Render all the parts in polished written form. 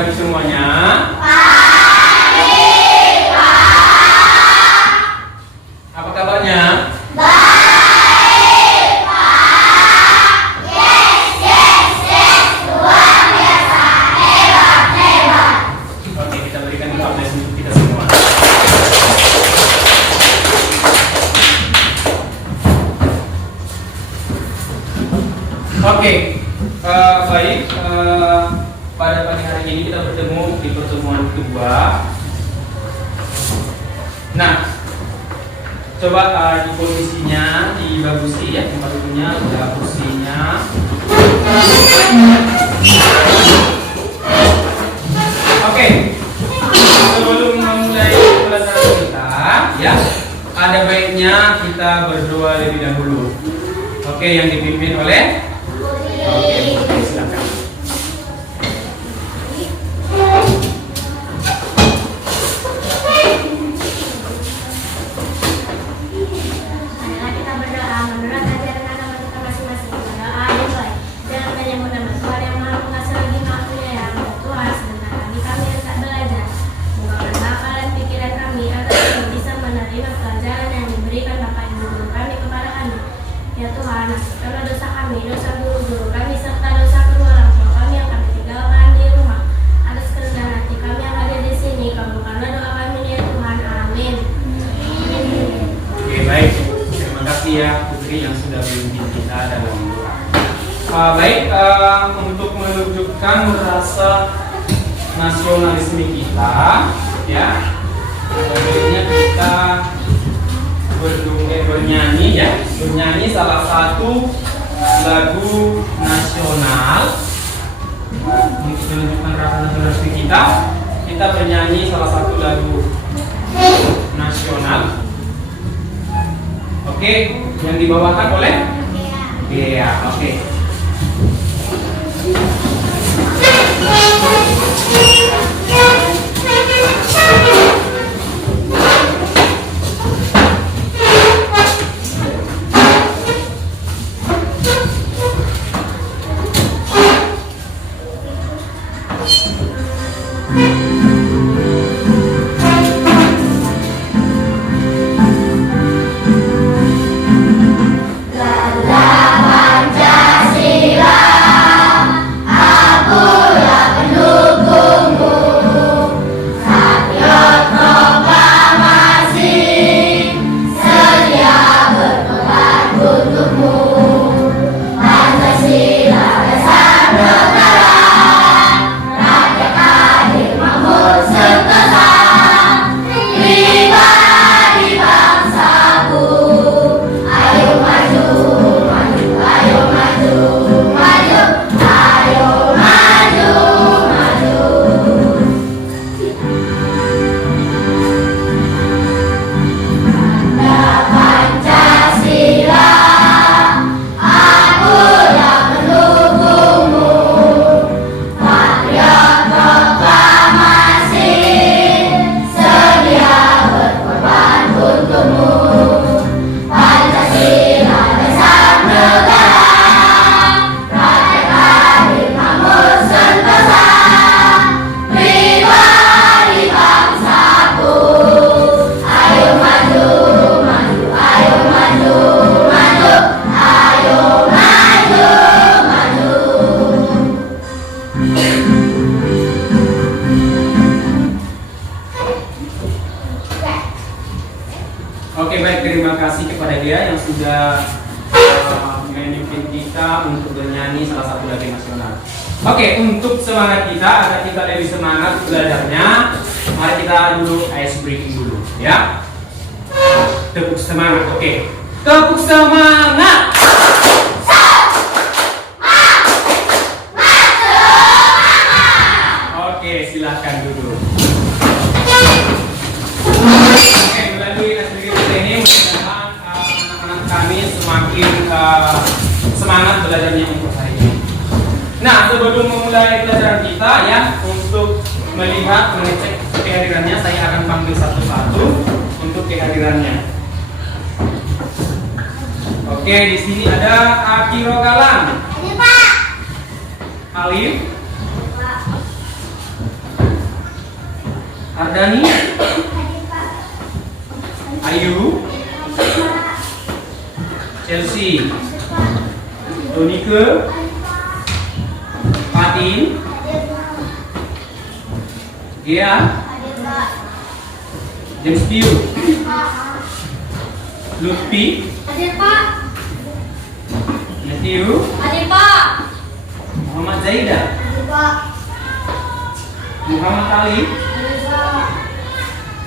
pagi semuanya. Pagi, Pak. Apa kabarnya? Baik, Pak. Yes. Luar biasa. Hebat. Oke, kita berikan aplaus untuk kita semua. Oke, baik. Pada pagi hari ini kita bertemu di pertemuan kedua. Nah, coba di posisinya dibagusi ya, tempat duduknya, udah kursinya. Oke, sebelum memulai pelajaran kita, ya, ada baiknya kita berdoa lebih dahulu. Oke, yang dipimpin oleh. Oke, silakan. Marilah kita berdoa menurut ajaran agama kita masing-masing. Berdoa dimulai dengan menyebut nama Tuhan yang Maha Pengasih lagi Maha Penyayang. Tuhan, sebentar kami yang tak belajar. Bukakan akal dan pikiran kami agar kami bisa menerima pelajaran yang diberikan Bapak Ibu guru kami kepada kami. Ya Tuhan, ampunilah dosa kami, dosa guru-guru kami, serta dosa kedua orang tua kami yang kami tinggalkan di rumah. Atas kerendahan hati kami yang ada di sini, kabulkanlah doa kami ya Tuhan. Amin. Oke, baik. Terima kasih ya Putri yang sudah memimpin kita dalam doa. Baik, untuk menunjukkan rasa nasionalisme kita, ya, baiknya kita bernyanyi salah satu lagu nasional. Untuk menunjukkan rasa nasionalisme kita bernyanyi salah satu lagu nasional. Oke, yang dibawakan oleh Bea. Oke. Oke, baik, terima kasih kepada dia yang sudah memimpin kita untuk bernyanyi salah satu lagu nasional. Oke, untuk semangat kita, agar kita lebih semangat belajarnya, mari kita dulu ice breaking dulu, ya. Tepuk semangat, oke. Tepuk semangat. Oke, silahkan duduk. Oke, melalui ice breaking kita ini, mudah-mudahan anak-anak kami semakin semangat belajarnya untuk hari ini. Nah, sebelum memulai pelajaran kita ya, untuk melihat, mengecek kehadirannya, saya akan panggil satu-satu untuk kehadirannya. Oke, di sini ada Akiro Galang. Ini Pak. Alif. Ardani, Ayu, Chelsea, Donike, Fatin, Gia, James Piu, Lutfi, Matthew, Muhammad Zaida, Muhammad Ali,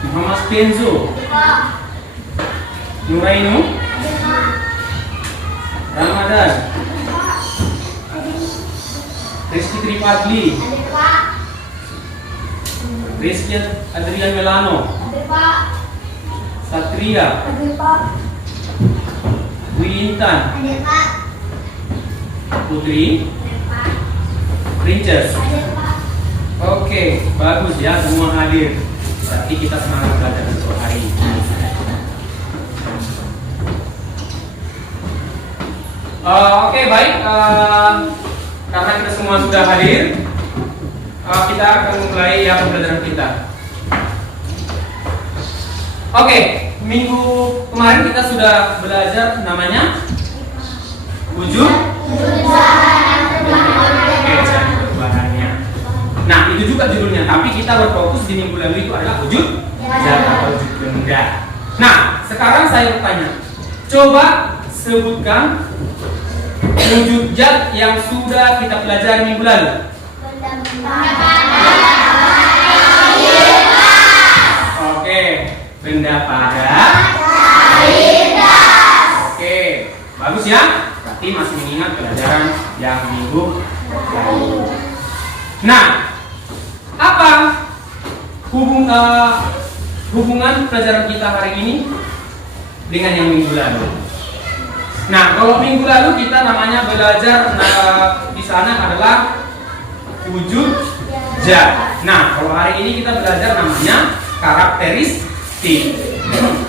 Muhammad Kenzo, Nurainu, Ramadan, Rizky Tripadli, Rizky Adrian Melano, Satria, Wintan, Putri, Princess. Oke, bagus ya, semua hadir. Berarti kita semangat belajar untuk hari ini. Oke, baik. Karena kita semua sudah hadir, kita akan mulai ya pembelajaran kita. Oke, minggu kemarin kita sudah belajar namanya wujud perubahannya. Nah, itu juga judulnya. Tapi kita berfokus di minggu lalu itu adalah wujud zat atau wujud benda. Nah, sekarang saya bertanya, coba sebutkan wujud zat yang sudah kita pelajari minggu lalu. Oke, benda padat. Oke, bagus ya. Berarti masih mengingat pelajaran yang minggu lalu. Nah, apa hubungan pelajaran kita hari ini dengan yang minggu lalu? Nah, kalau minggu lalu kita namanya belajar di sana adalah wujud zat. Nah, kalau hari ini kita belajar namanya karakteristik.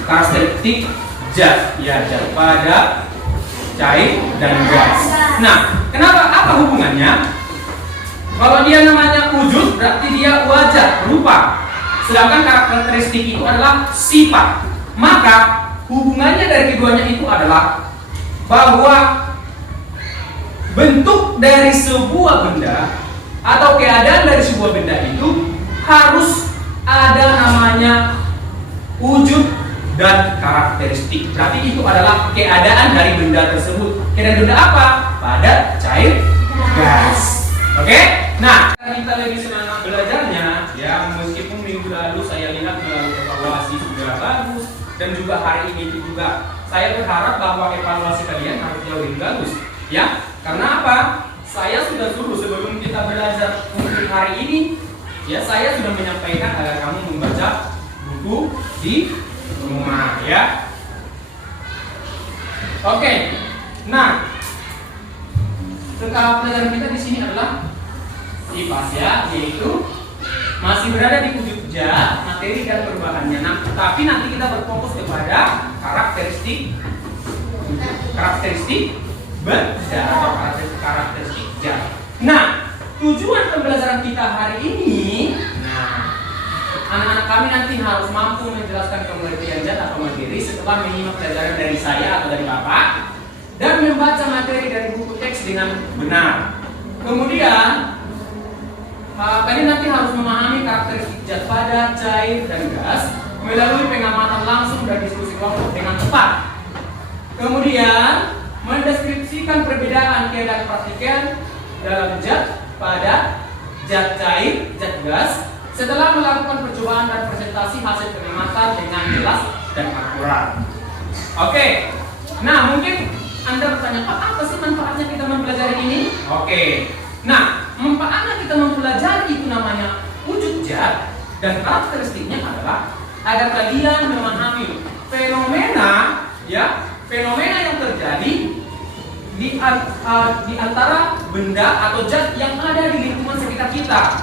Karakteristik zat, ya, zat padat, cair, dan gas. Nah, kenapa? Apa hubungannya? Kalau dia namanya wujud, berarti dia wajah, rupa. Sedangkan karakteristik itu adalah sifat. Maka hubungannya dari keduanya itu adalah bahwa bentuk dari sebuah benda atau keadaan dari sebuah benda itu harus ada namanya wujud dan karakteristik. Berarti itu adalah keadaan dari benda tersebut. Keadaan benda apa? Padat, cair, gas. Oke? Nah, kita lebih semangat belajarnya ya, meskipun minggu lalu saya lihat melalui evaluasi sudah bagus dan juga hari ini juga saya berharap bahwa evaluasi kalian harus jauh lebih bagus ya. Karena apa? Saya sudah suruh sebelum kita belajar untuk hari ini ya, saya sudah menyampaikan agar kamu membaca buku di rumah ya. Oke. Nah, skala pelajaran kita di sini adalah sifat ya, yaitu masih berada di wujud zat, materi dan perubahannya. Nah, tapi nanti kita berfokus kepada karakteristik benda atau karakteristik zat. Nah, tujuan pembelajaran kita hari ini, nah, anak-anak kami nanti harus mampu menjelaskan pengertian zat atau materi setelah menyimak pelajaran dari saya atau dari Bapak dan membaca materi dari buku teks dengan benar. Kemudian kalian nanti harus memahami karakteristik zat padat, cair, dan gas melalui pengamatan langsung dan diskusi kelompok dengan tepat. Kemudian mendeskripsikan perbedaan keadaan praktikal dalam zat padat, zat cair, zat gas setelah melakukan percobaan dan presentasi hasil pengamatan dengan jelas dan akurat. Oke, nah mungkin Anda bertanya, apa sih manfaatnya kita mempelajari ini? Oke, nah manfaatnya kita mempelajari itu namanya wujud zat dan karakteristiknya adalah agar kalian memahami fenomena ya, fenomena yang terjadi di antara benda atau zat yang ada di lingkungan sekitar kita.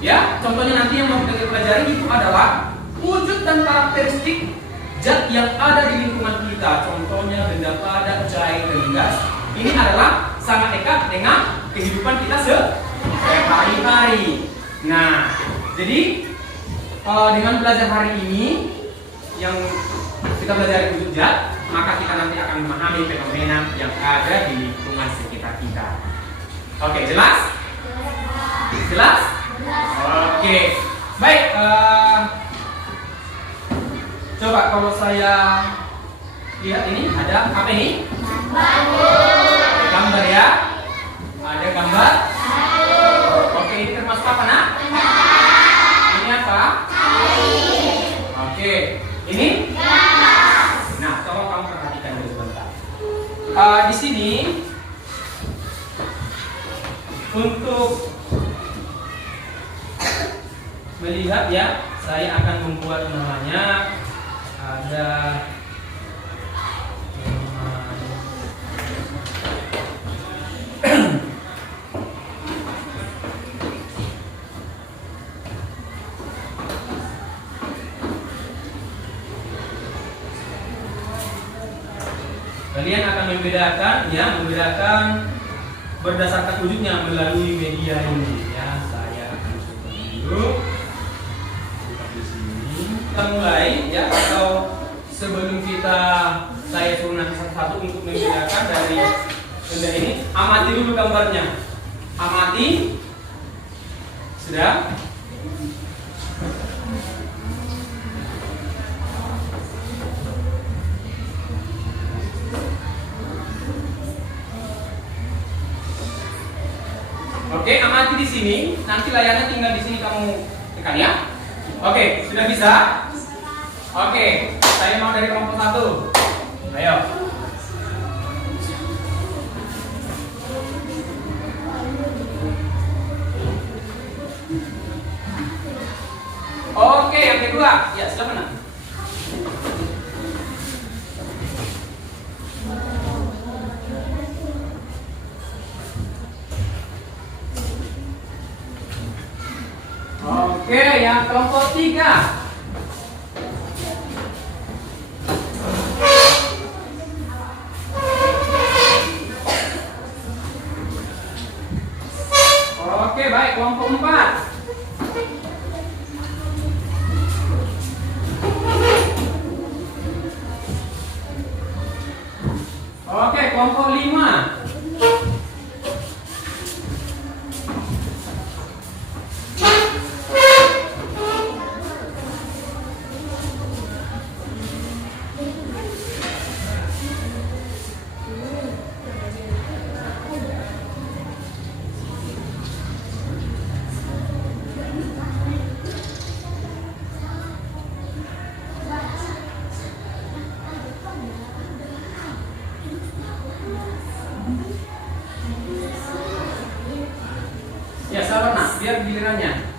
Ya, contohnya nanti yang mau kita pelajari itu adalah wujud dan karakteristik zat yang ada di lingkungan kita. Contohnya benda padat, cair, dan gas. Ini adalah sangat dekat dengan kehidupan kita sehari-hari. Nah, jadi dengan belajar hari ini yang kita belajar wujud zat, maka kita nanti akan memahami fenomena yang ada di lingkungan sekitar kita. Oke, jelas? Jelas? Oke, baik. Coba kalau saya lihat ini ada apa ini? Ada gambar ya? Ada gambar? Oke, ini termasuk apa nak? Ini apa? Oke, ini? Nah, tolong kamu perhatikan dulu sebentar. Di sini untuk melihat ya, saya akan membuat namanya ada kalian akan membedakan berdasarkan wujudnya melalui media ini ya. Saya akan coba dulu buka di sini. Kita mulai ya, atau sebelum saya suruh nanti satu-satu untuk membedakan dari benda ini, amati dulu gambarnya. Amati. Sudah? Oke, amati di sini. Nanti layarnya tinggal di sini kamu tekan ya. Oke, sudah bisa? Oke, saya mau dari kelompok 1. Ayo. Oke, yang kedua. Ya, silakan nak. Oke, yang kelompok 3. Oke, baik, kelompok 4. Oke, kelompok 5. Ya, sabar nak, biar gilirannya.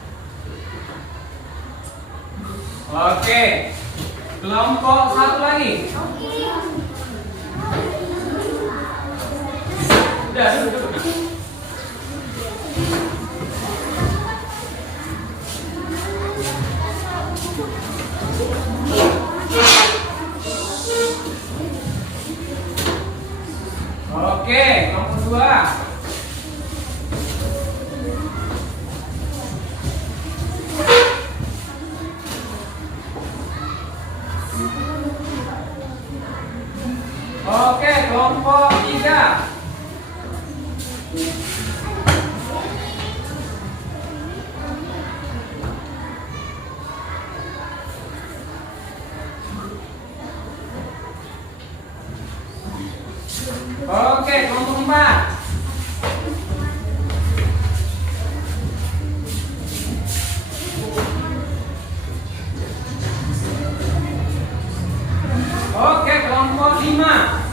Oke, kelompok 1 lagi. Udah, duduk. Oke, kelompok 2. Oke, kelompok 3. Oke, kelompok 4. Oke, kelompok 5.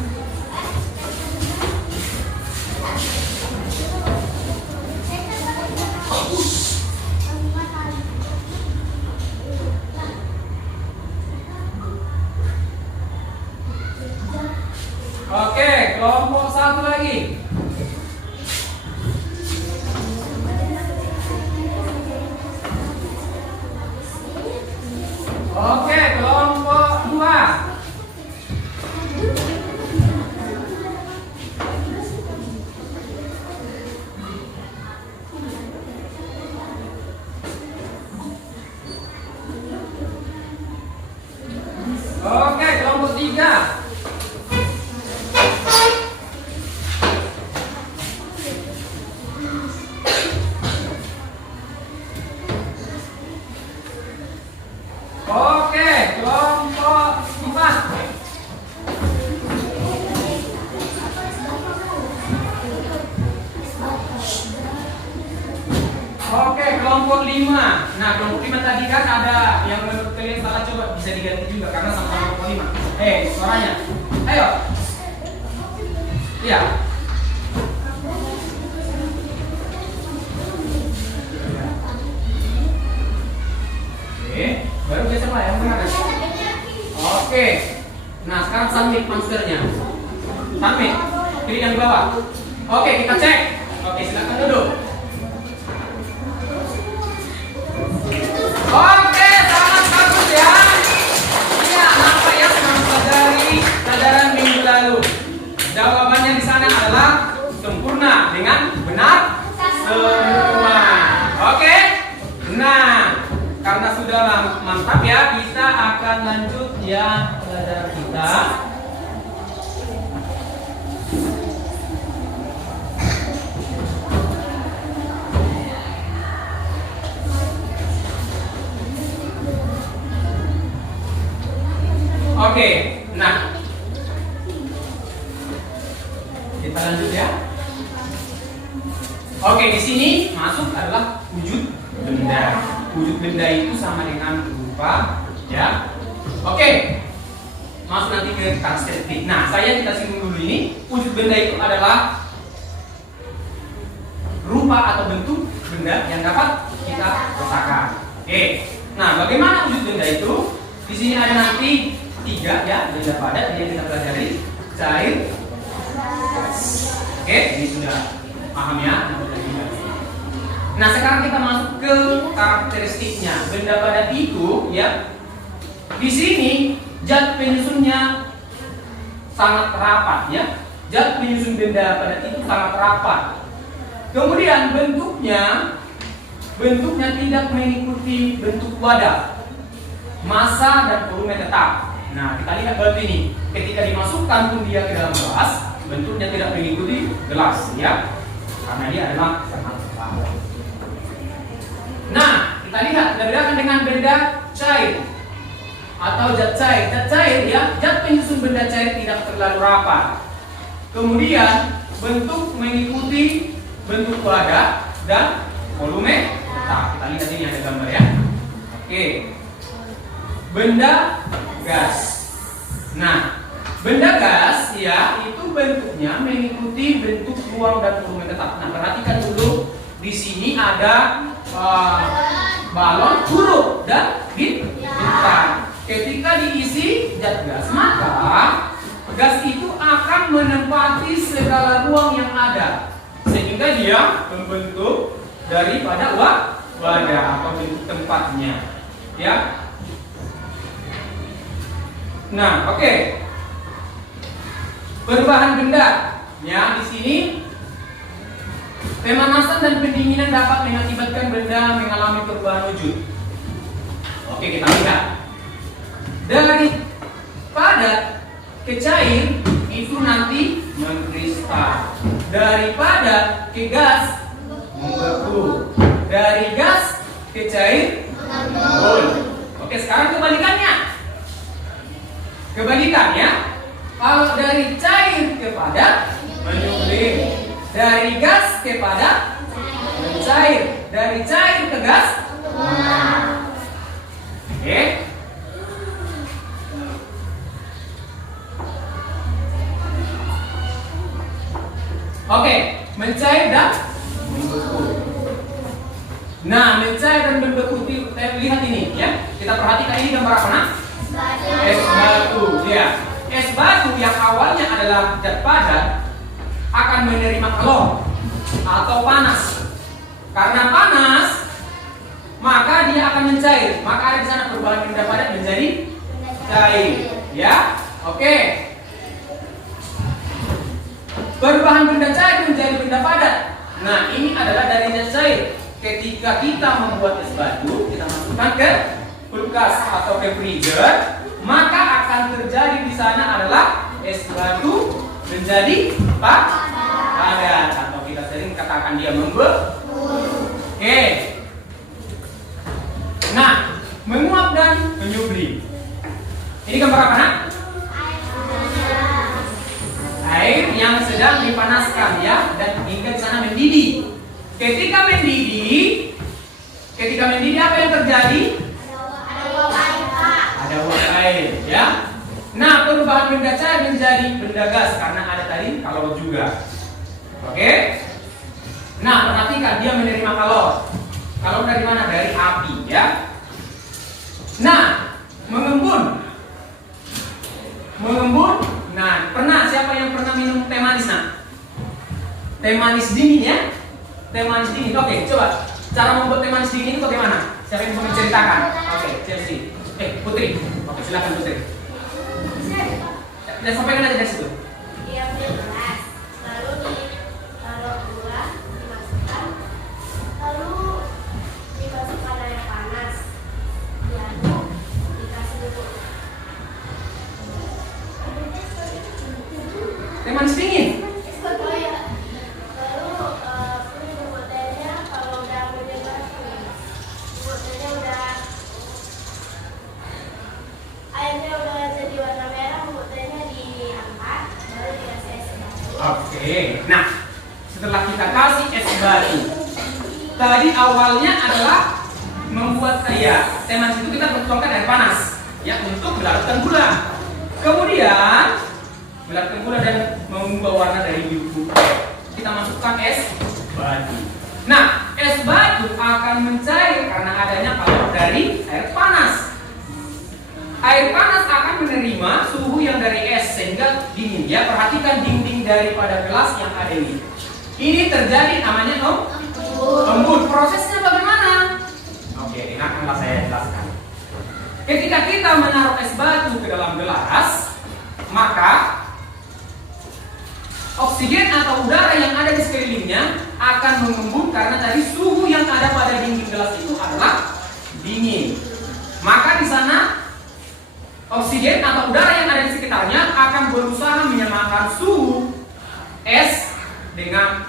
kelompok 5. Nah, kelompok 5 tadi kan ada yang menurut kalian salah, coba bisa diganti juga karena sama kelompok 5. Suaranya. Ayo. Iya. Oke, baru geser lah yang benar. Oke. Nah, sekarang submit monsternya. Submit. Klik yang di bawah. Oke, kita cek. Oke, silakan duduk. Oke, sangat bagus ya. Iya, nampak ya mempelajari pelajaran minggu lalu. Jawabannya di sana adalah sempurna dengan benar semua. Oke. Nah, karena sudah mantap ya, kita akan lanjut ya pelajaran kita. Oke, nah kita lanjut ya. Oke, di sini masuk adalah wujud benda. Wujud benda itu sama dengan rupa, ya. Oke, masuk nanti ke karakteristik. Nah, kita singgung dulu ini. Wujud benda itu adalah rupa atau bentuk benda yang dapat kita rasakan. Oke, nah bagaimana wujud benda itu? Di sini ada nanti 3 ya, benda padat yang kita pelajari, cair, gas. Oke, ini sudah paham ya. Nah, sekarang kita masuk ke karakteristiknya. Benda padat itu ya, di sini zat penyusunnya sangat rapat ya. Zat penyusun benda padat itu sangat rapat. Kemudian bentuknya tidak mengikuti bentuk wadah, massa dan volume tetap. Nah, kita lihat berarti ini, ketika dimasukkan pun dia ke dalam gelas, bentuknya tidak mengikuti gelas, ya, karena dia adalah sangat padat. Nah, kita lihat berbeda dengan benda cair atau zat cair. Zat cair ya, zat penyusun benda cair tidak terlalu rapat. Kemudian bentuk mengikuti bentuk wadah dan volume tetap. Kita lihat ini ada gambar ya. Oke. Benda gas. Nah, benda gas ya itu bentuknya mengikuti bentuk ruang dan volume tetap. Nah, perhatikan dulu di sini ada balon, huruf dan bintang. Ketika diisi zat gas, maka gas itu akan menempati segala ruang yang ada, sehingga dia membentuk daripada wadah atau bentuk tempatnya, ya. Nah, oke. Perubahan benda, ya di sini pemanasan dan pendinginan dapat mengakibatkan benda mengalami perubahan wujud. Oke, kita lihat. Dari padat ke cair itu nanti mengkristal. Dari padat ke gas membeku. Dari gas ke cair membul. Oke, sekarang kebalikannya. Kebalikannya, kalau dari cair ke padat menyublim. Dari gas ke padat mencair. Dari cair ke gas mengalir. Oke. Oke, mencair dan membeku. Nah, mencair dan membeku, lihat ini ya. Kita perhatikan ini gambar apa nak? Es batu, ya. Es batu yang awalnya adalah zat padat akan menerima kalor atau panas. Karena panas, maka dia akan mencair. Maka ada di sana perubahan benda padat menjadi cair, ya. Oke. Perubahan benda cair menjadi benda padat. Nah, ini adalah dari zat cair. Ketika kita membuat es batu, kita masukkan ke kulkas atau ke freezer, maka akan terjadi di sana adalah es batu menjadi padat atau kita sering katakan dia membeku. Oke. Nah, menguap dan menyublim. Ini gambar apa nak? Air yang sedang dipanaskan ya, dan hingga di sana mendidih. Ketika mendidih, Ketika mendidih apa yang terjadi? Ada uap air, Pak. Ada uap air, ya. Nah, perubahan benda cair menjadi benda gas karena ada tadi kalor juga. Oke? Nah, perhatikan dia menerima kalor. Kalor dari mana? Dari api, ya. Nah, mengembun. Mengembun. Nah, siapa yang pernah minum teh manis, nah? Teh manis dingin, ya? Teh manis dingin. Oke, coba. Cara membuat teh manis dingin itu bagaimana? Siapa yang mau menceritakan? Oke, Chelsea. Putri. Oke, silakan Putri. Dan sampaikan aja dari situ. Diambil gelas, lalu ditaruh gula, dimasukkan, lalu dimasukkan air panas, diaduk, dikasih bubuk. Teh manis dingin. Oh ya, lalu bubuk tehnya kalau udah menyebar, bubuk tehnya udah airnya udah jadi warna merah, bubuk tehnya diangkat, baru dikasih es batu. Oke. Nah, setelah kita kasih es batu, tadi awalnya adalah membuat teh manis itu kita tuangkan air panas, ya, untuk melarutkan gula. Kemudian melarutkan gula dan mengubah warna dari bubuk teh. Kita masukkan es batu. Nah, es batu akan mencair karena adanya kalor dari air panas. Air panas akan menerima suhu yang dari es sehingga dingin. Ya, perhatikan dinding daripada gelas yang ada ini. Ini terjadi namanya embun. Prosesnya bagaimana? Oke, akanlah saya jelaskan. Ketika kita menaruh es batu ke dalam gelas, maka oksigen atau udara yang ada di sekelilingnya akan mengembun karena tadi suhu yang ada pada dinding gelas itu adalah dingin. Maka di sana oksigen atau udara yang ada di sekitarnya akan berusaha menyamakan suhu es dengan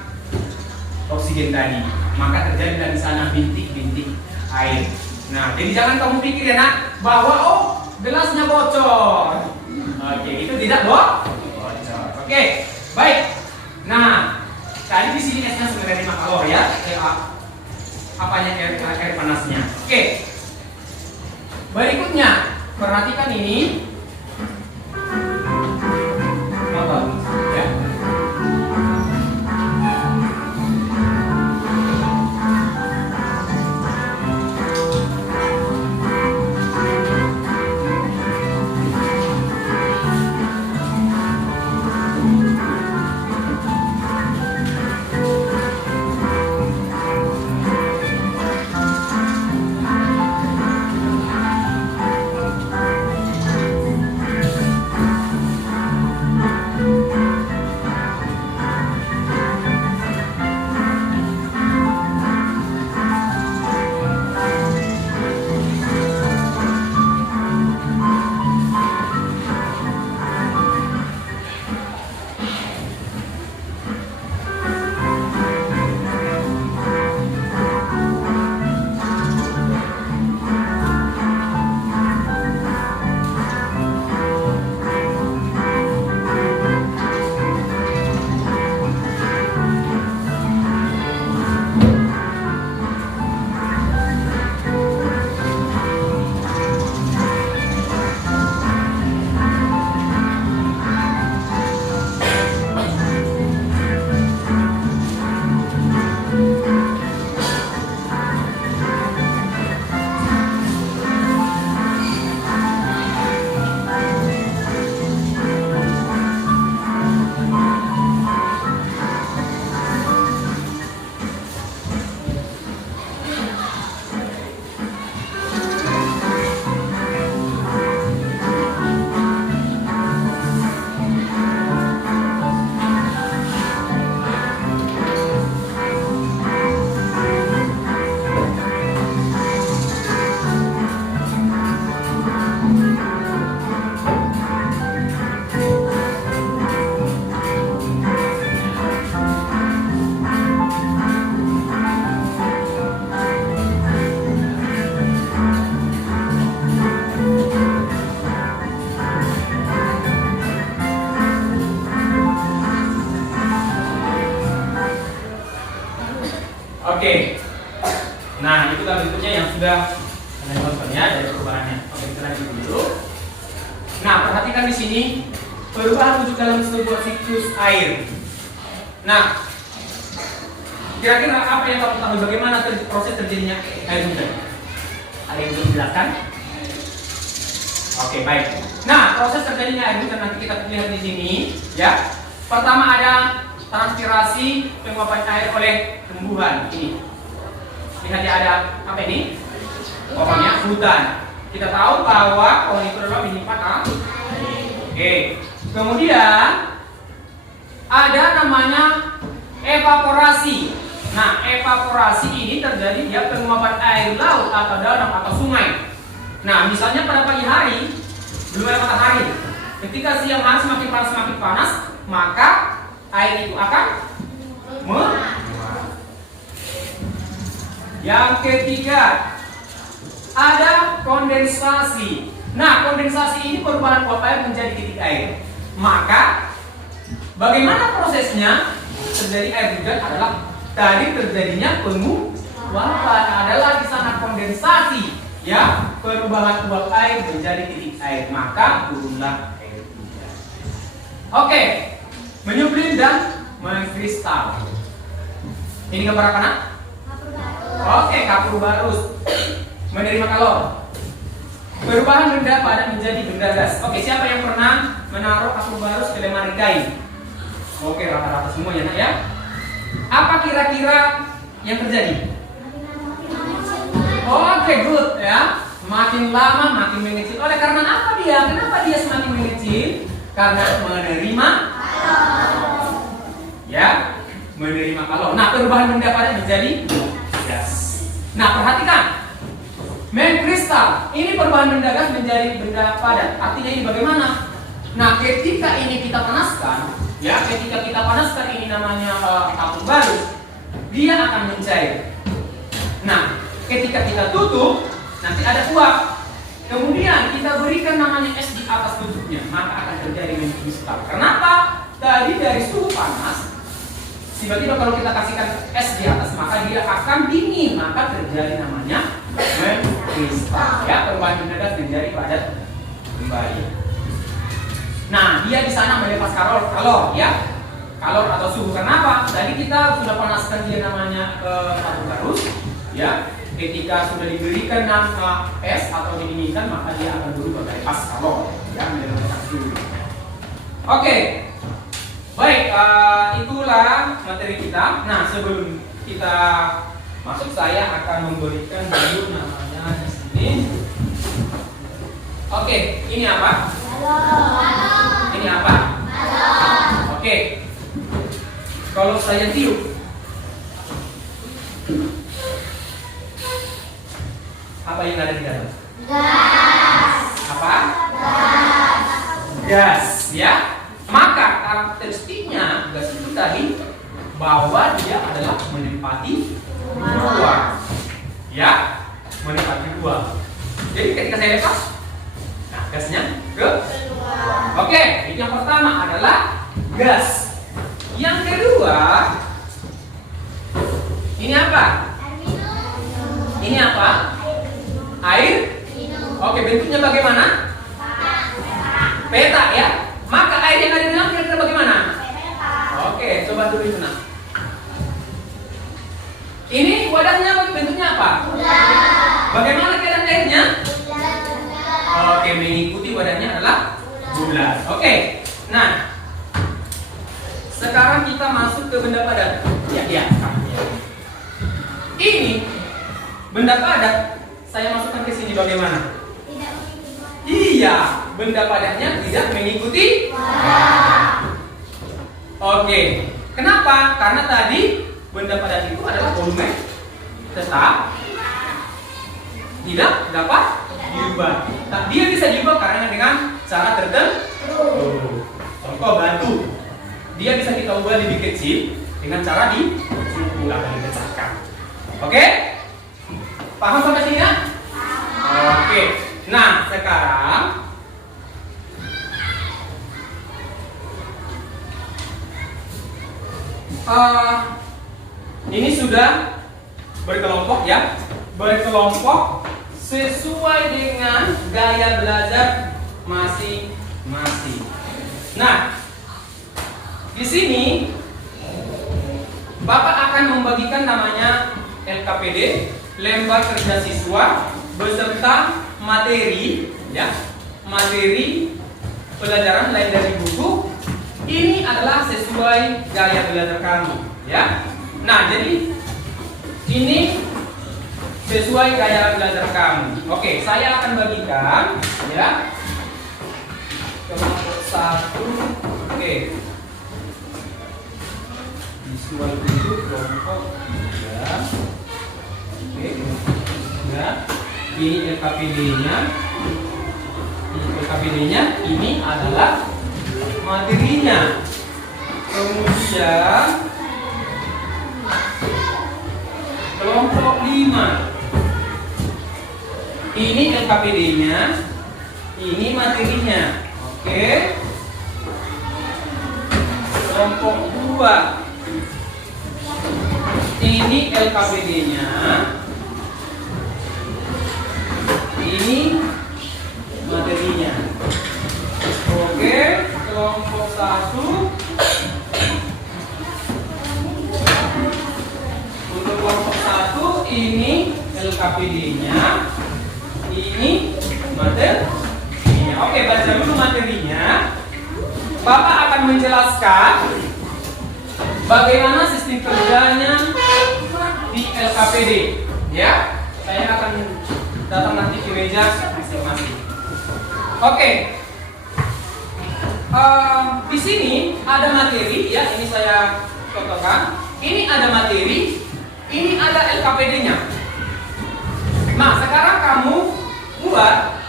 oksigen tadi. Maka terjadilah di sana bintik-bintik air. Nah, jadi jangan kamu pikir ya nak bahwa gelasnya bocor. Oke, itu tidak bocor. Oke, baik. Nah, tadi di sini esnya sebenarnya 5 kalor ya. Apanya air panasnya. Oke. Berikutnya, perhatikan ini. Apa? Ya. Oke. Nah, itu kan bentuknya yang sudah ada contohnya dari perubahannya. Oke, kita lanjut dulu. Nah, perhatikan di sini perubahan wujud dalam sebuah siklus air. Nah, kira-kira apa yang kamu tahu bagaimana proses terjadinya air hujan? Ada yang bisa dijelaskan? Oke, baik. Nah, proses terjadinya air hujan nanti kita lihat di sini, ya. Pertama ada transpirasi penguapan air oleh tumbuhan ini. Lihat ya, ada apa ini? Pokoknya hutan. Kita tahu bahwa pohon itu adalah menyimpan air. Oke. Kemudian ada namanya evaporasi. Nah, evaporasi ini terjadi dia penguapan air laut atau danau atau sungai. Nah, misalnya pada pagi hari belum ada matahari. Ketika siang hari semakin panas, maka air itu akan menguap. Yang ketiga, ada kondensasi. Nah, kondensasi ini perubahan uap air menjadi titik air. Maka, bagaimana prosesnya terjadi air hujan adalah tadi terjadinya penguapan, adalah di sana kondensasi, ya, perubahan uap air menjadi titik air. Maka turunlah air hujan. Oke, menyublim dan mengkristal. Ini gambar apa, nak? Oke, kapur barus menerima kalor. Perubahan benda padat menjadi benda gas. Oke, siapa yang pernah menaruh kapur barus ke lemari kain? Oke, rata-rata semuanya, nak, ya. Apa kira-kira yang terjadi? Oke, good, ya. Makin lama makin mengecil. Oleh karena apa dia? Kenapa dia semakin mengecil? Karena menerima kalor. Ya, menerima kalor. Nah, perubahan benda padat menjadi gas. Nah, perhatikan. Mengkristal. Ini perubahan benda gas menjadi benda padat. Artinya ini bagaimana? Nah, ketika ini kita panaskan, ya, ketika kita panaskan ini namanya kapur barus, dia akan mencair. Nah, ketika kita tutup, nanti ada uap. Kemudian kita berikan namanya es di atas tutupnya, maka akan terjadi mengkristal. Kenapa? Tadi dari suhu panas, tiba-tiba kalau kita kasihkan es di atas, maka dia akan dingin, maka terjadi namanya mengkristal. Ya, perubahan benda gas menjadi padat kembali. Nah, dia di sana melepas kalor, ya, kalor atau suhu. Kenapa? Tadi kita sudah panaskan dia namanya kapur barus, ya. Ketika sudah diberikan nama es atau didinginkan, maka dia akan berubah melepas kalor, ya, melepas suhu. Oke. Baik, itulah materi kita. Nah, sebelum kita masuk, saya akan memberikan dulu namanya di sini. Oke, ini apa? Balon. Ini apa? Balon. Oke. Kalau saya tiup, apa yang ada di dalam? Gas. Apa? Gas. Gas, ya. Maka karakteristiknya gas itu tadi bahwa dia adalah menempati ruang, ya, menempati ruang. Jadi ketika saya lepas, nah, gasnya ke ruang. Oke, itu yang pertama adalah gas. Yang kedua, ini apa? Ini apa? Air. Oke, bentuknya bagaimana? Peta, ya. Maka air yang ada di dalam kira-kira bagaimana? Oke, coba dulu itu, nak. Ini wadahnya bentuknya apa? Bulat. Bagaimana keadaan airnya? Bulat. Oke, mengikuti wadahnya adalah bulat. Oke. Nah, sekarang kita masuk ke benda padat. Ya. Ini benda padat. Saya masukkan ke sini bagaimana? Iya, benda padatnya tidak mengikuti wadah. Oke, kenapa? Karena tadi benda padat itu adalah volume tetap, tidak dapat diubah. Dia bisa diubah karena dengan cara tertentu. Contoh batu, dia bisa kita ubah lebih kecil dengan cara dipukul atau dipecahkan. Oke? Paham sampai sini ya? Oke. Nah, sekarang ini sudah berkelompok, ya. berkelompok sesuai dengan gaya belajar masing-masing. Nah, di sini Bapak akan membagikan namanya LKPD, lembar kerja siswa beserta materi, ya, materi pelajaran lain dari buku. Ini adalah sesuai gaya belajar kamu, ya. Nah, jadi ini sesuai gaya belajar kamu. Oke, saya akan bagikan, ya, kelompok 1. Oke, visual itu kelompok 3. Oke, ya. Ini LKPD-nya. Ini adalah materinya. Kemudian kelompok 5. Ini LKPD-nya, ini materinya. Oke. Kelompok 2. Ini LKPD-nya, ini materinya. Oke, kelompok 1. Untuk kelompok 1 ini LKPD-nya, ini materinya. Oke, baca dulu materinya. Bapak akan menjelaskan bagaimana sistem kerjanya di LKPD, ya. Saya akan datang nanti ke meja masing-masing. Oke. Di sini ada materi, ya. Ini saya contohkan. Ini ada materi, ini ada LKPD-nya. Nah, sekarang kamu buat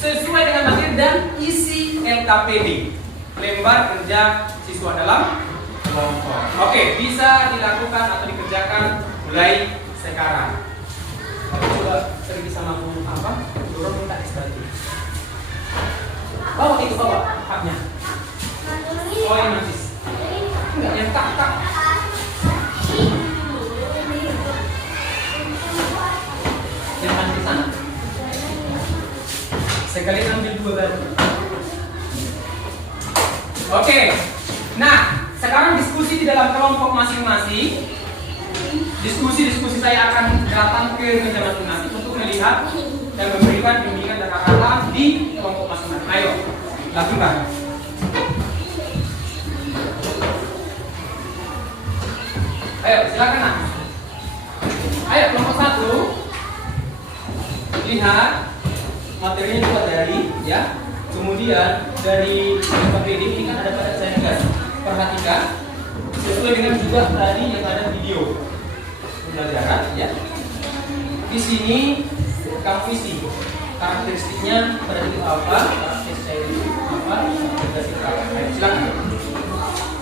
sesuai dengan materi dan isi LKPD, lembar kerja siswa dalam kelompok. Oke, bisa dilakukan atau dikerjakan mulai sekarang. Coba pergi sama Bu apa? Dorong minta SKT. Bawa itu, bawa haknya. Oh, ini nanti. Enggak, yang tak. Yang nanti sana. Sekali ambil 2 kali. Oke. Nah, sekarang diskusi di dalam kelompok masing-masing. Diskusi saya akan datang ke meja masing-masing untuk melihat dan memberikan bimbingan dan arahan di kelompok masing-masing. Ayo, lakukan. Ayo, silakan nak. Ayo, kelompok 1. Lihat materinya itu dari, ya. Kemudian dari LKPD ini kan ada pada saya guys. Perhatikan sesuai dengan juga tadi yang ada video pembelajaran, ya. Di sini kamu isi karakteristiknya pada itu apa, karakteristik itu apa, karakteristik apa. Silakan.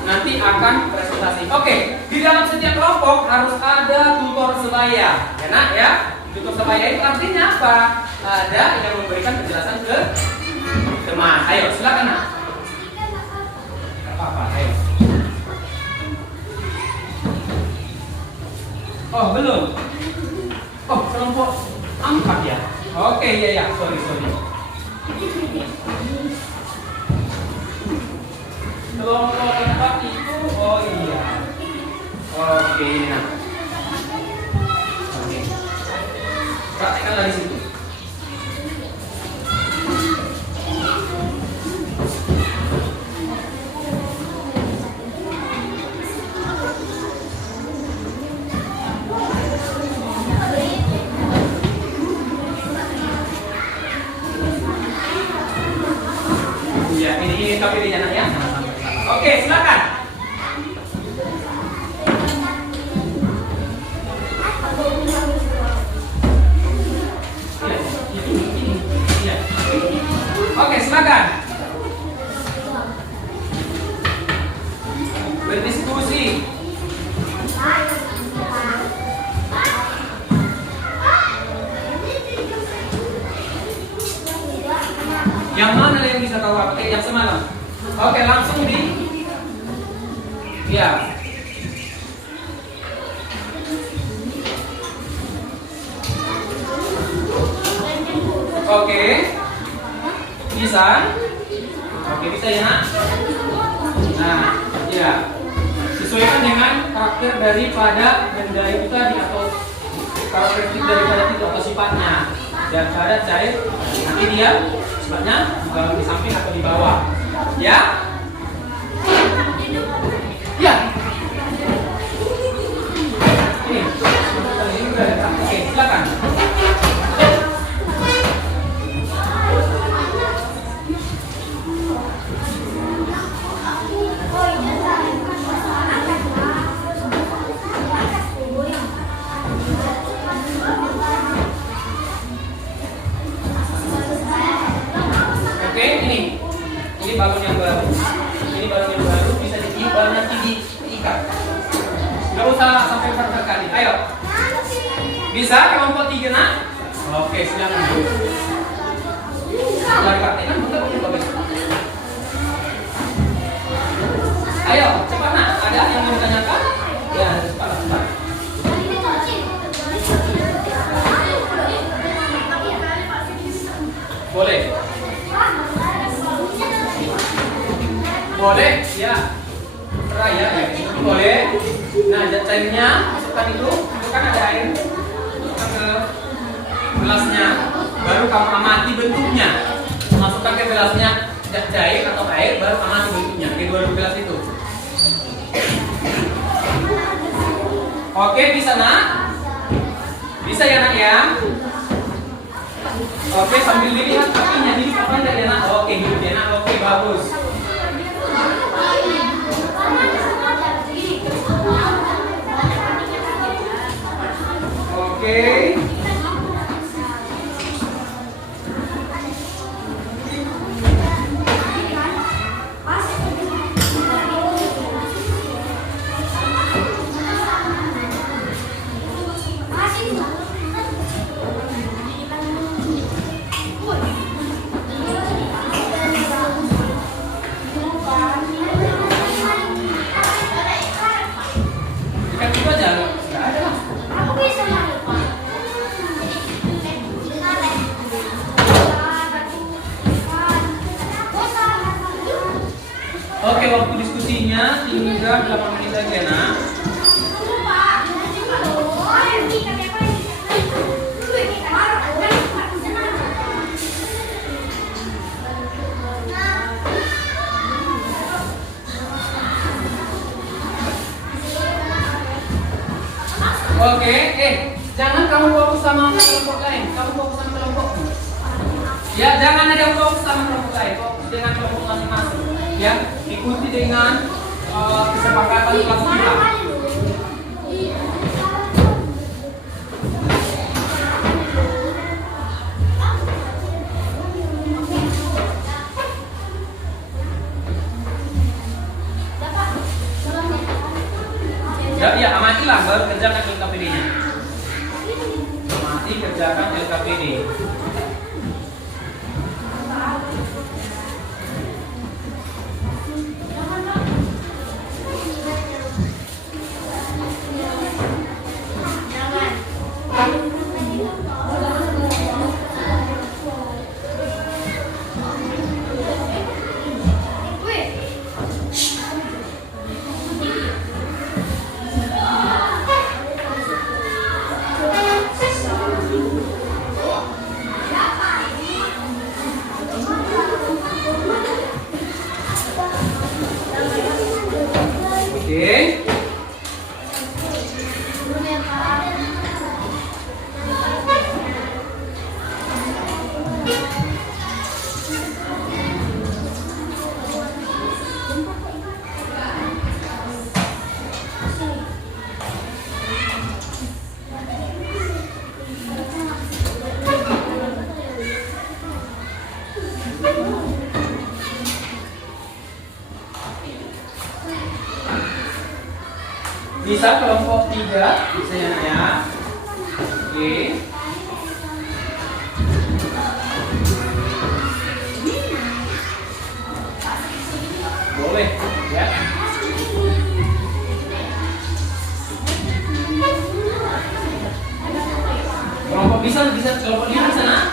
Nanti akan presentasi. Oke, di dalam setiap kelompok harus ada tutor sebaya, ya nak, ya. Tutor sebaya itu artinya apa? Ada yang memberikan penjelasan ke teman. Ayo, silakan nak. Gak apa-apa, ayo. Oh, belum. Oh, kelompok 4 ya. Oke, ya, sorry. Kelompok 4 itu, oh iya. Oke, nah. Oke. Praktekkanlah di situ. Ya, ini KPD-nya nak, ya. Oke, silakan. Oke, silakan. Berdiskusi. Yang mana yang bisa kau pakai? Yang semalam. Oke, langsung di. Ya. Oke. Bisa? Oke, bisa ya nak? Nah, ya. Sesuaikan dengan karakter daripada benda itu tadi atau karakteristik daripada itu atau sifatnya. Dan keadaan cair nanti dia sifatnya di samping atau di bawah. Ya? Ya. Ini udah ada. Oke, silakan. Oke, ini balon yang baru. Ini balon yang baru bisa ditiup, balonnya diikat. Gak usah sampai berkali. Ayo. Bisa kelompok 3 nak? Oke, silakan. Lari praktekkan betul bagus. Ayo, cepat nak. Ada yang mau ditanyakan? Ya, cepat. Boleh. Boleh, ya. Raya, boleh. Nah, cairnya masukkan itu kan ada air. Masukkan ke gelasnya. Baru kamu amati bentuknya. Masukkan ke gelasnya cair atau air, baru amati bentuknya. Kedua gelas itu. Oke, bisa nak? Bisa ya nak ya? Oke, sambil dilihat kakinya, hidup apa enggak ya nak? Oke, hidup ya nak. Oke, bagus. Oke. Oke, waktu diskusinya tinggal 8 menit lagi ya nak. Oke, jangan kamu fokus sama kelompok lain, kamu fokus sama kelompokmu. Ya, jangan ada yang fokus sama kelompok lain, fokus dengan kelompok masing-masing. Ya, ikuti dengan kesepakatan kelas kita. Ya, amatilah baru kerjakan LKPD-nya. Amati kerjakan LKPD. Oke. Bisa kelompok 3, bisa ya nak ya. Oke. Boleh ya. Kelompok bisa kelompok 5 bisa nak.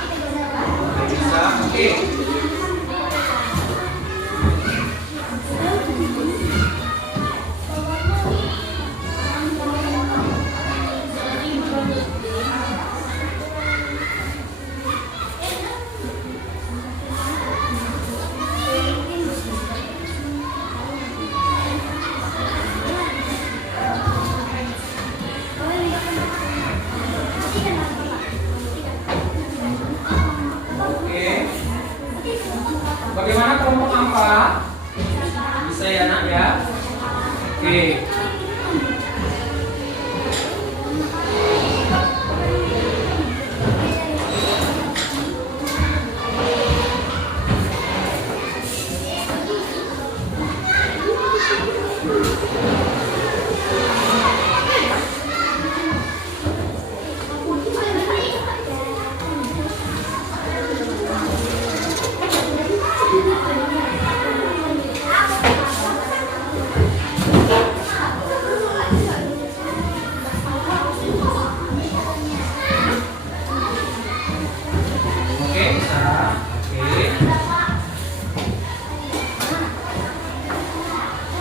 Oke. Oke, bisa. Oke.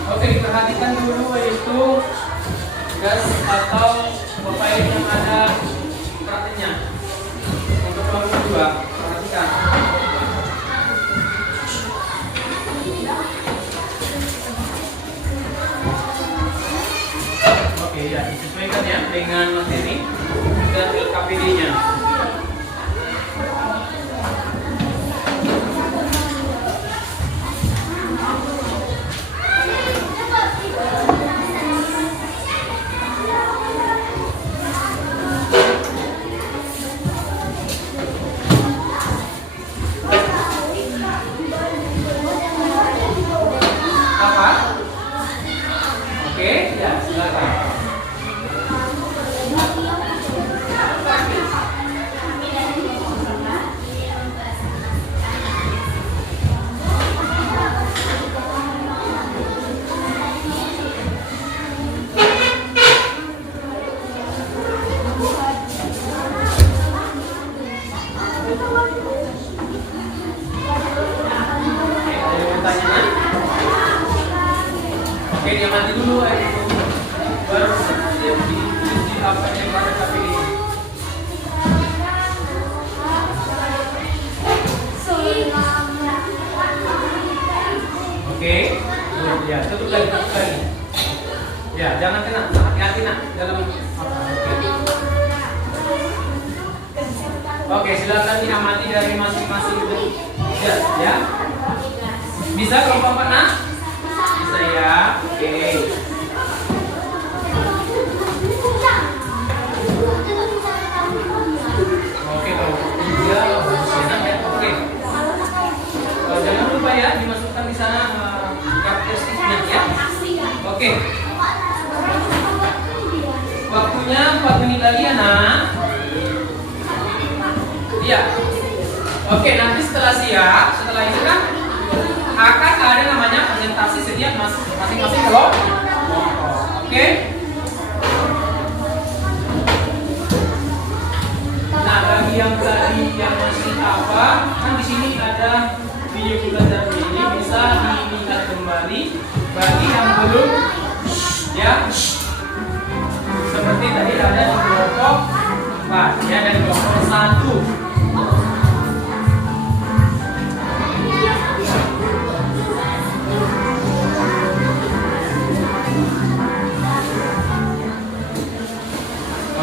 Oke, perhatikan dulu itu gas atau pepaya yang ada prakteknya. Untuk kelompok kedua, perhatikan. Oke, ya, disesuaikan ya dengan materi dan LKPD-nya. Apa? Oke, ya, silakan. Ada yang bertanya? Oke, dia mati dulu air itu. Baru siap di apa yang pada KPD. Oke, ya, tutup lagi. Ya, jangan kena, hati-hati nak dalam apa. Oke, silakan diamati dari masing-masing jas ya. Bisa kelompok Pak Nak? Bisa ya. Oke. Oke, kelompok 3 enak ya. Oke. Jangan lupa ya dimasukkan di sana karakteristiknya ya. Oke. Waktunya 4 menit lagi ya nak. Iya. Oke, nanti setelah siap, setelah itu kan akan ada namanya presentasi setiap masing-masing kelompok. Oke. Nah, bagi yang tadi yang masih apa, kan di sini ada video belajar ini bisa dilihat kembali. Bagi yang belum, ya, seperti tadi ada di kelompok 4, ya, dan kelompok 1.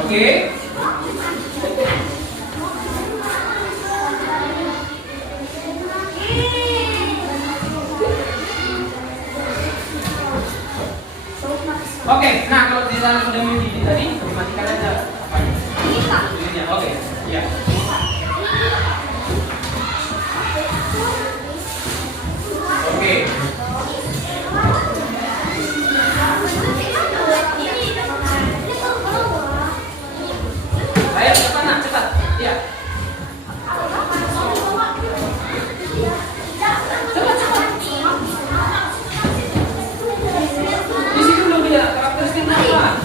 Oke. Oke, nah kalau di dalam sudah mendidih tadi, dimatikan aja apanya? Ini. Oke, ya. Oke. Ayo cepat nak, cepat. Ya. Di situ dulu dia karakteristiknya apa?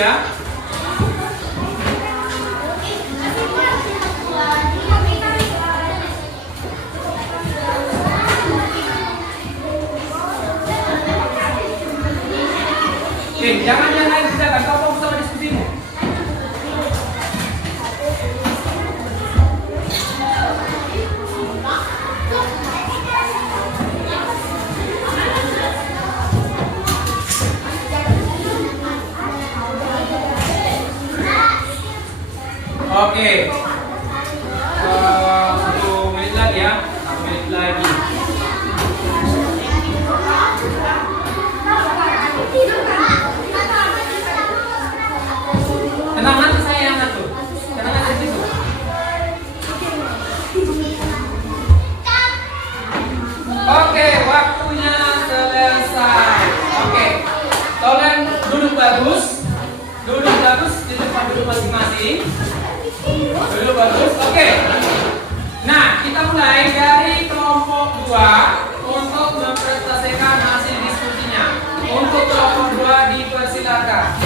ya. Oke, jangan yang lain silakan. Kau fokus sama diskusimu. Oke. 1 menit lagi ya. 1 menit lagi. Tenang nanti saya yang ngatur. Tenang aja di situ. Oke, waktunya selesai. Oke. Tolong duduk bagus. Duduk bagus di tempat duduk masing-masing. Duduk bagus. Oke. Nah, kita mulai dari kelompok 2 untuk mempresentasikan hasil diskusinya. Untuk kelompok 2 dipersilakan.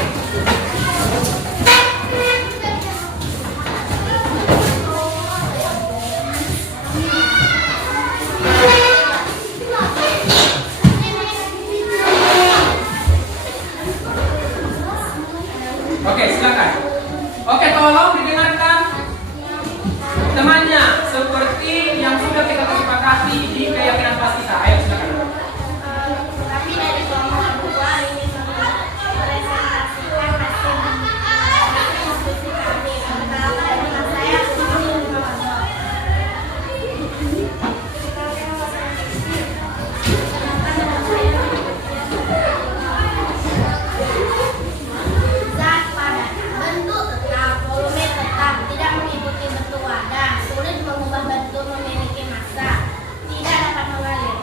Oke, silakan. Oke, tolong didengarkan temannya seperti yang sudah kita sepakati di keyakinan pas kita. Ayo, silakan. Kami dari kelompok 2 ingin mempresentasikan hasil diskusi kami. Perkenalkan nama saya Siti Muhammad. Zat padat, bentuk tetap, volume tetap, tidak mengikuti bentuk wadah, sulit mengubah bentuk, memiliki massa, tidak dapat mengalir.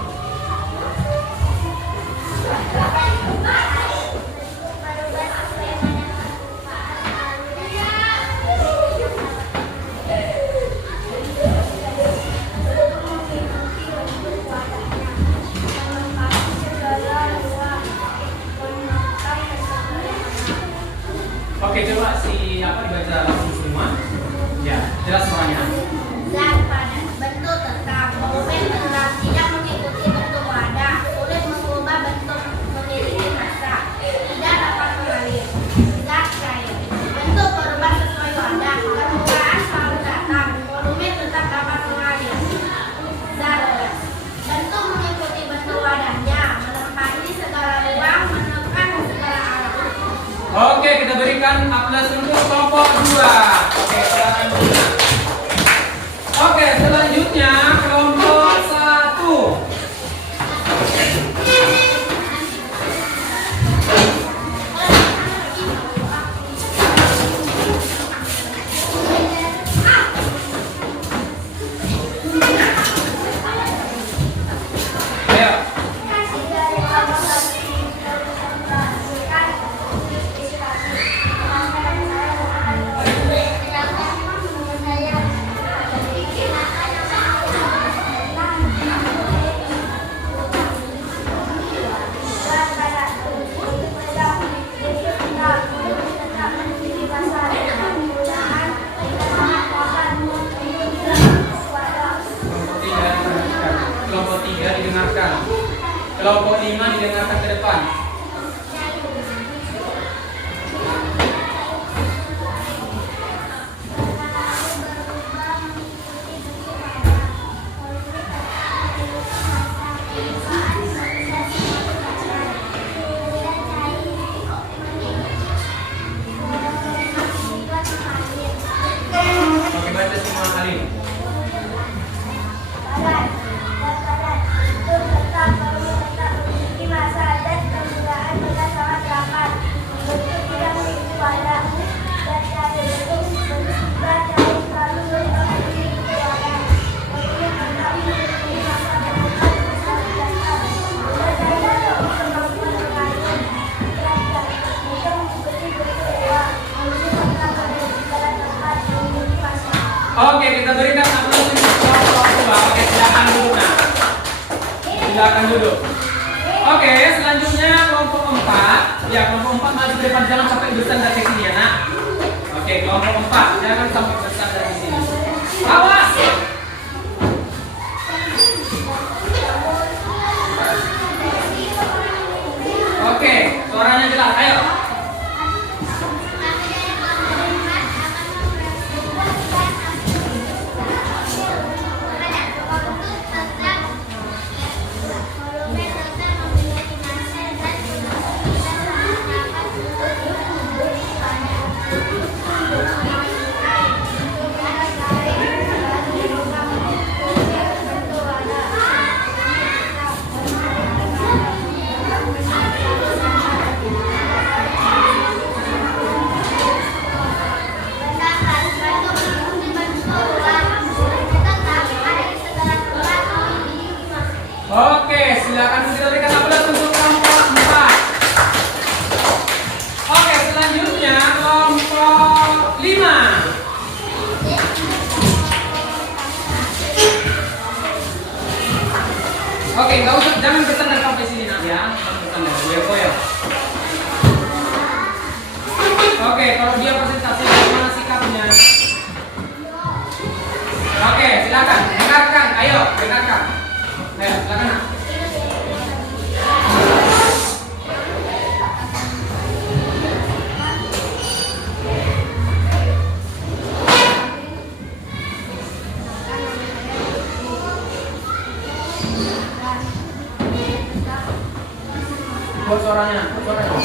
Oke, coba siapa dibaca langsung semua? Ya, jelas semuanya. Zat padat, bentuk tetap, volume tetap, tidak mengikuti bentuk wadah, sulit mengubah bentuk, memiliki massa, tidak dapat mengalir. Zat cair, bentuk berubah sesuai wadah, permukaan selalu datar, volume tetap dapat mengalir. Zat gas, bentuk mengikuti bentuk wadahnya, menempati segala ruang, menekan segala arah. Oke, kita berikan aplaus untuk kelompok 2. Oke, silakan dulu. Oke, selanjutnya kelompok 1. Ayo. Kelompok 3 didengarkan. Kelompok 5 didengarkan ke depan. Oke, baca semua kali. Oke, kita berikan aplaus untuk kelompok 2. Oke, silakan duduk. Nah, silakan duduk. Oke, selanjutnya kelompok 4. Ya, kelompok 4 maju ke depan, jangan sampai bersandar ke sini ya, Nak. Oke, kelompok 4 jangan sampai bersandar di sini. Awas. Oke, suaranya jelas. Ayo. Oke, silakan kita berikan aplaus untuk kelompok 4. Oke, selanjutnya kelompok 5. Oke, nggak usah, jangan bersandar sampai sini, Nak ya. Jangan bersandar, goyang-goyang. Oke, kalau dia presentasi bagaimana sikapnya? Oke, silakan dengarkan. Ayo, dengarkan. Ayo, silakan, Nak. Buat suaranya, buat suaranya.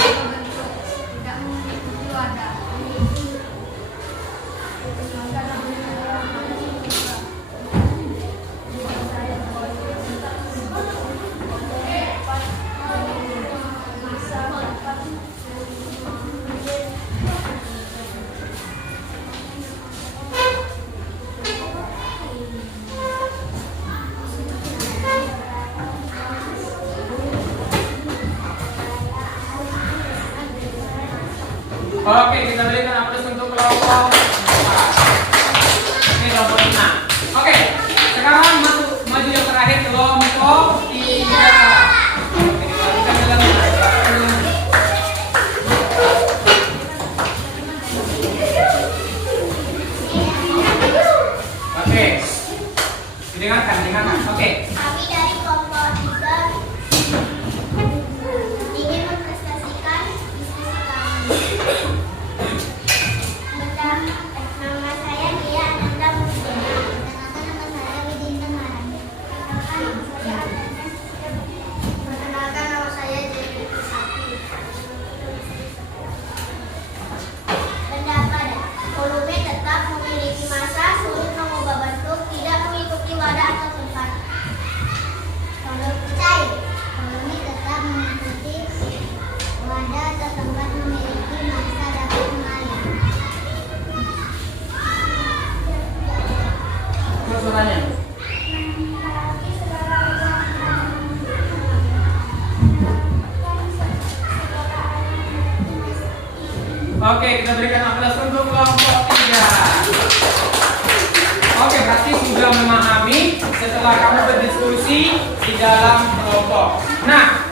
Oke, kita berikan aplaus untuk kelompok 4. Ini kelompok 5. Oke, sekarang maju yang terakhir kelompok 3. Oke, dengarkan. Oke. Kami dari kelompok 3 ingin mempresentasikan diskusi kami. Nama saya Dia Ananda Musliha. Nama saya Widinda Marani. Perkenalkan nama saya Dewi Sapi. Pendapat volume tetap memiliki massa, sulit mengubah bentuk, tidak mengikuti wadah atau tempat. Kalau cair, volume tetap mengikuti wadah atau tempat, memiliki massa, dapat mengalir. Buat suaranya. Oke, kita berikan aplaus untuk kelompok 3. Oke, berarti sudah memahami setelah kamu berdiskusi di dalam kelompok. Nah,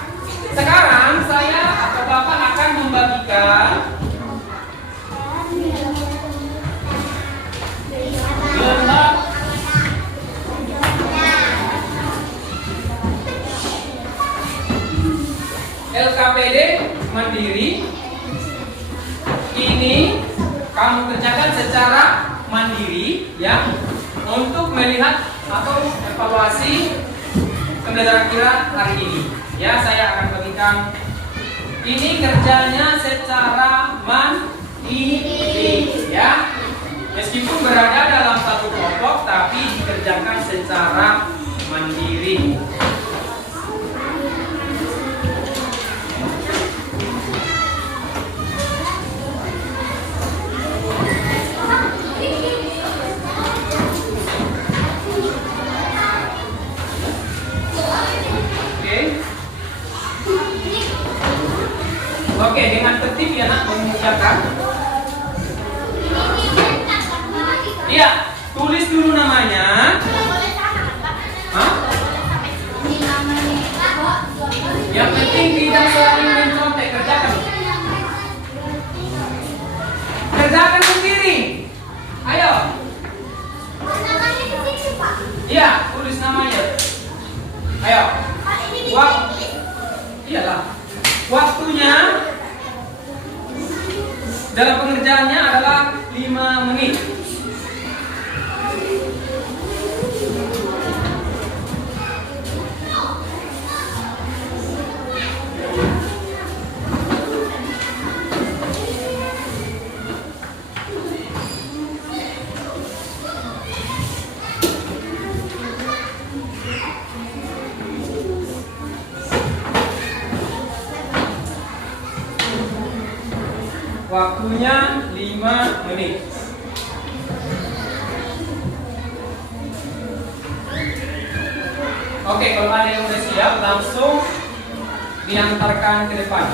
sekarang saya atau Bapak akan membagikan lembar LKPD mandiri. Ini kamu kerjakan secara mandiri ya, untuk melihat atau evaluasi pembelajaran kita hari ini. Ya, saya akan bagikan ini kerjanya secara mandiri ya. Meskipun berada dalam satu kelompok tapi dikerjakan secara mandiri. Oke, dengan tertib ya Nak, mengucapkan. Iya, tulis dulu namanya. Hah? Yang Ayo. Namanya di sini, Pak. Iya, tulis namanya. Ayo. Pak, ini di Wah. sini. Iyalah. Waktunya dalam pengerjaannya adalah 5 menit. Waktunya 5 menit. Oke, kalau ada yang udah siap, langsung diantarkan ke depan.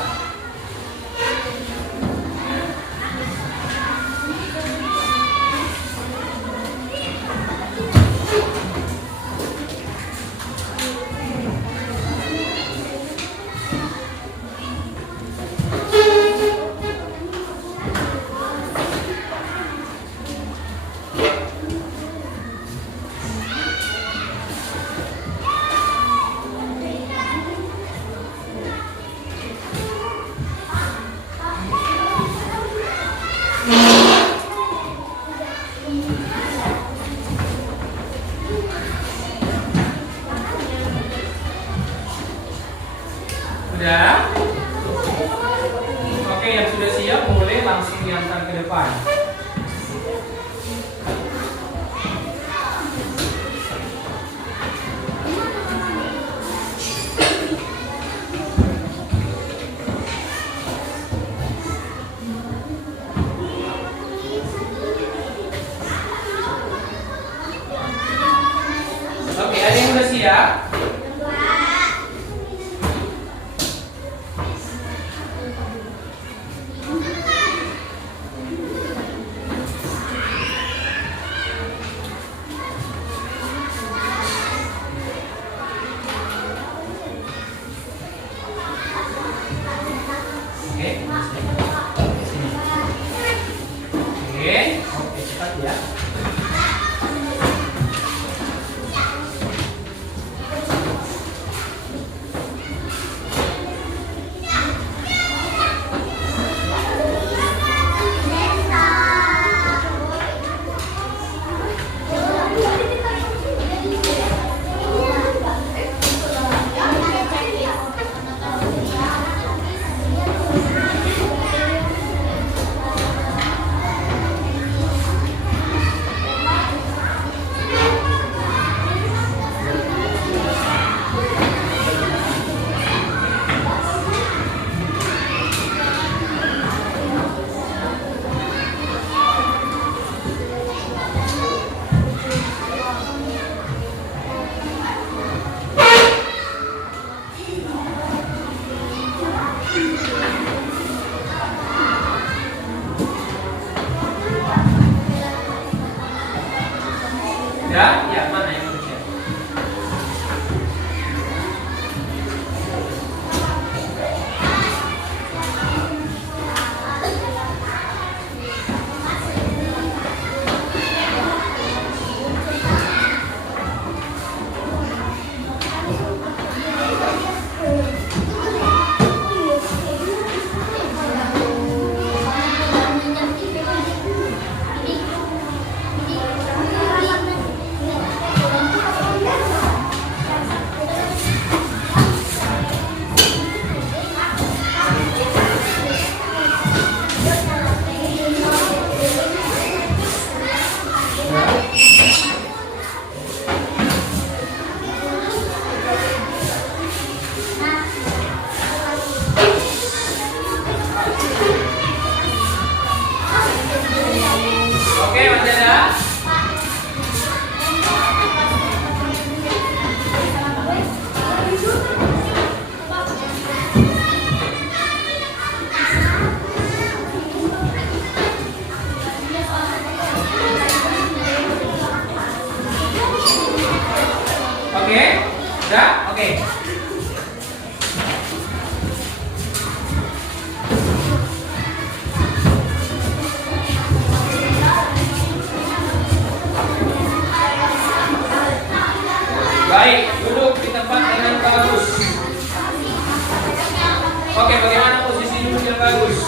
Sudah? Oke, yang sudah siap boleh langsung diantar ke depan. Oke, ada yang sudah siap? Oke, cepat ya. Ya, ya, mana yang udah siap? Oke, masih ada? Oke, sudah? Oke. Baik, duduk di tempat dengan bagus. Oke, bagaimana posisi duduk yang bagus?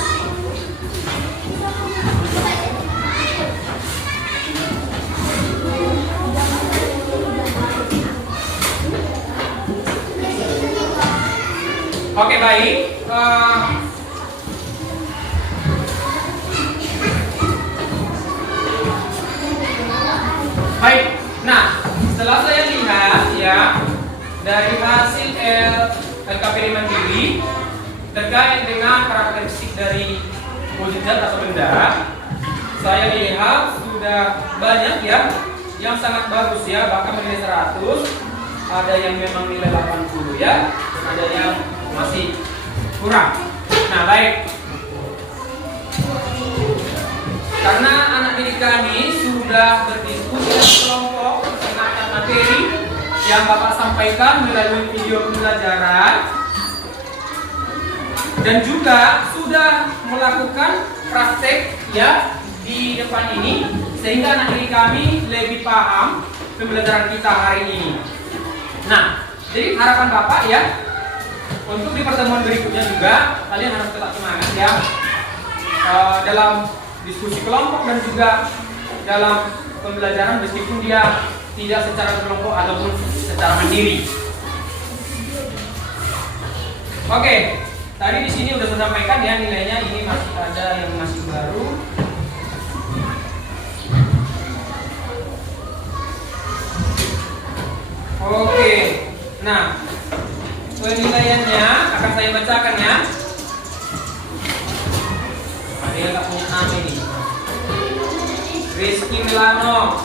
Oke, baik. Baik. Nah, setelah saya lihat ya dari hasil LKPD Mandiri terkait dengan karakteristik dari wujud zat atau benda, saya lihat sudah banyak ya yang sangat bagus ya, bahkan nilai 100, ada yang memang nilai 80 ya, ada yang masih kurang. Nah, baik. Karena anak didik kami sudah berdiskusi dalam kelompok tentang materi yang Bapak sampaikan melalui video pembelajaran dan juga sudah melakukan praktek ya di depan ini, sehingga anak didik kami lebih paham pembelajaran kita hari ini. Nah, jadi harapan Bapak ya, untuk di pertemuan berikutnya juga kalian harus tetap semangat ya dalam diskusi kelompok dan juga dalam pembelajaran, meskipun dia tidak secara kelompok ataupun secara mandiri. Oke, tadi di sini udah saya sampaikan ya nilainya, ini masih ada yang masih baru. Oke, nah penilaiannya akan saya bacakan ya. Ada yang tak punya nama ini. Rizky Milano.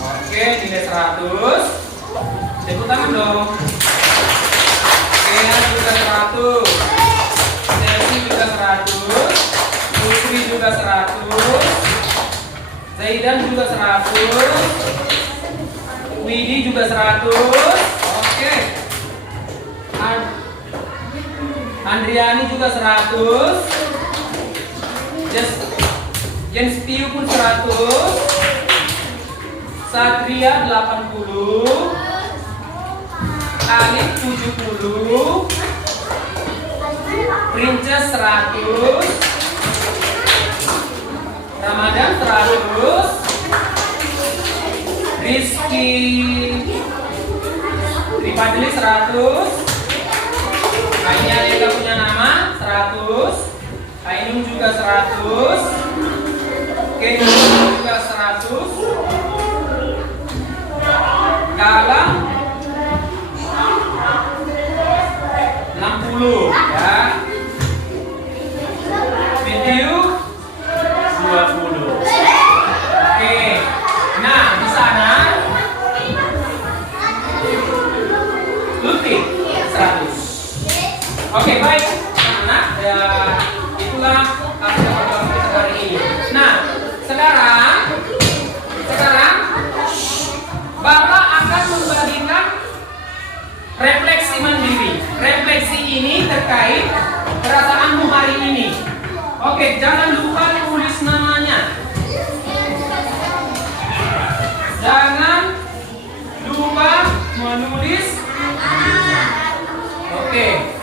Oke, nilai 100. Tepuk tangan dong. Kea juga 100. Selvi juga 100. Putri juga 100. Zaidan juga 100. Widi juga 100. Oke. Andriani juga 100. Jens Piu pun 100. Satria 80. Alif 70. Princess 100. Ramadan 100. Rizky Tripadli 100. Nah, ini ada yang punya nama 100. Ainun juga 100. Kenny juga 100. Galang 60 ya. Video 20. Oke. Nah, di sana Lutfi 100. Oke, baik. Anak ya, itulah hasil pertemuan kita hari ini. Nah, sekarang Bapak akan membagikan refleksi mandiri. Refleksi ini terkait perasaanmu hari ini. Oke, jangan lupa tulis namanya. Jangan lupa menulis. Oke.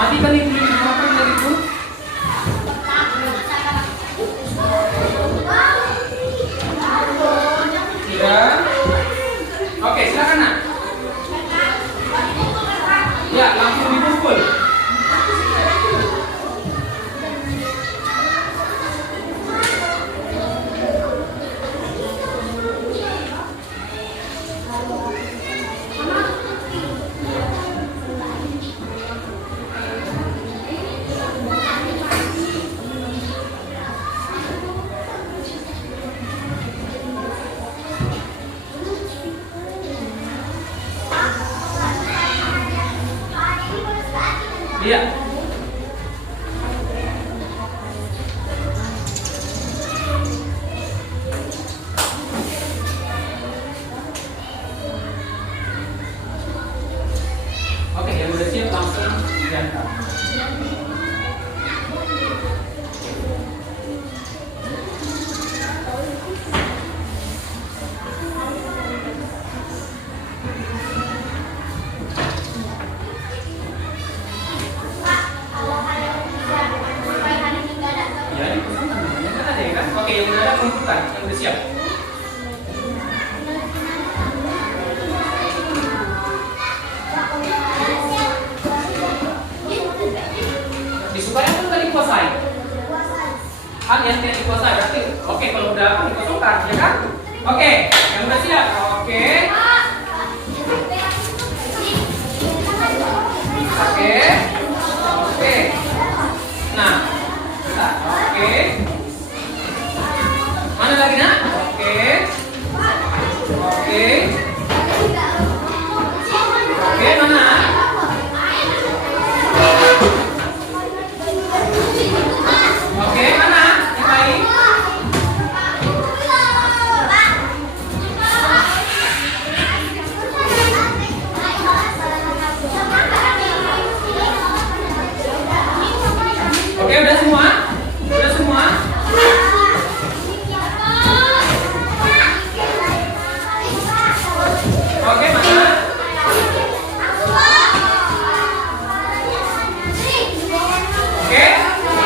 Matikan itu dulu, apa yang tadi itu? Tidak. Oke, silakan nak. Ya, langsung dipukul. Iya. yang tidak dikuasai. Berarti oke, kalau udah apa dikosongkan, ya kan? Oke, yang udah siap. Oke. Oke. Oke. Nah, bentar. Oke. Mana lagi nak? Oke. Oke. Oke, mana? Oke, mana? Yang lain? Oke, udah semua? Udah semua? Oke, mana? Oke,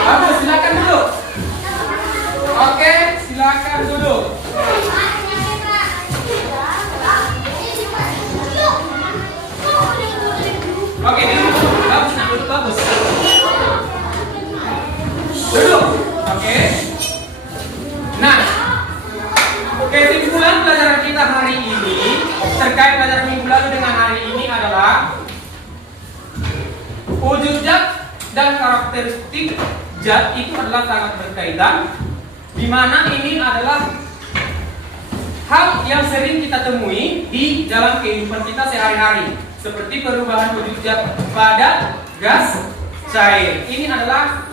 bagus, silakan duduk. Oke, silakan duduk. Oke, duduk. Bagus, nah, duduk bagus. Duduk. Oke. Nah, kesimpulan pelajaran kita hari ini terkait pelajaran minggu lalu dengan hari ini adalah wujud zat dan karakteristik zat itu adalah sangat berkaitan, di mana ini adalah hal yang sering kita temui di dalam kehidupan kita sehari-hari, seperti perubahan wujud zat padat, gas, cair. Ini adalah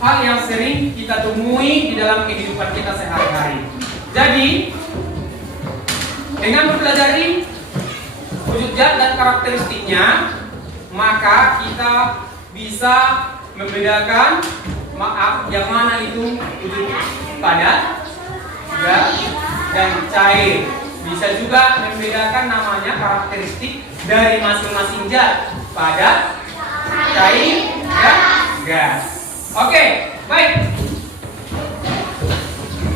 hal yang sering kita temui di dalam kehidupan kita sehari-hari. Jadi, dengan mempelajari wujud zat dan karakteristiknya, maka kita bisa membedakan yang mana itu wujud padat, gas, dan cair. Bisa juga membedakan namanya karakteristik dari masing-masing zat, padat, cair, dan gas. Oke, baik.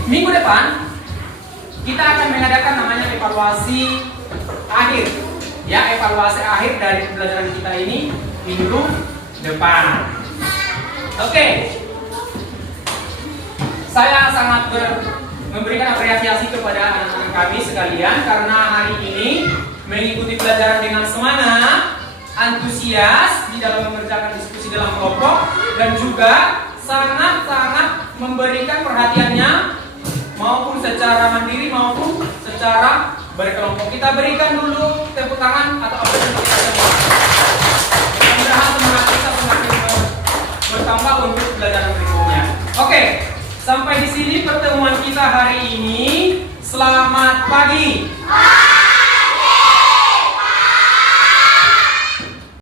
Minggu depan kita akan mengadakan namanya evaluasi akhir. Ya, evaluasi akhir dari pembelajaran kita ini minggu depan. Oke. Saya sangat memberikan apresiasi kepada anak-anak kami sekalian karena hari ini mengikuti pelajaran dengan semangat, antusias di dalam mengerjakan diskusi dalam kelompok, dan juga sangat-sangat memberikan perhatiannya maupun secara mandiri maupun secara berkelompok. Kita berikan dulu tepuk tangan atau apresiasi kita semua. Mudah-mudahan semangat kita semakin bertambah untuk pelajaran berikutnya. Oke, sampai di sini pertemuan kita hari ini. Selamat pagi.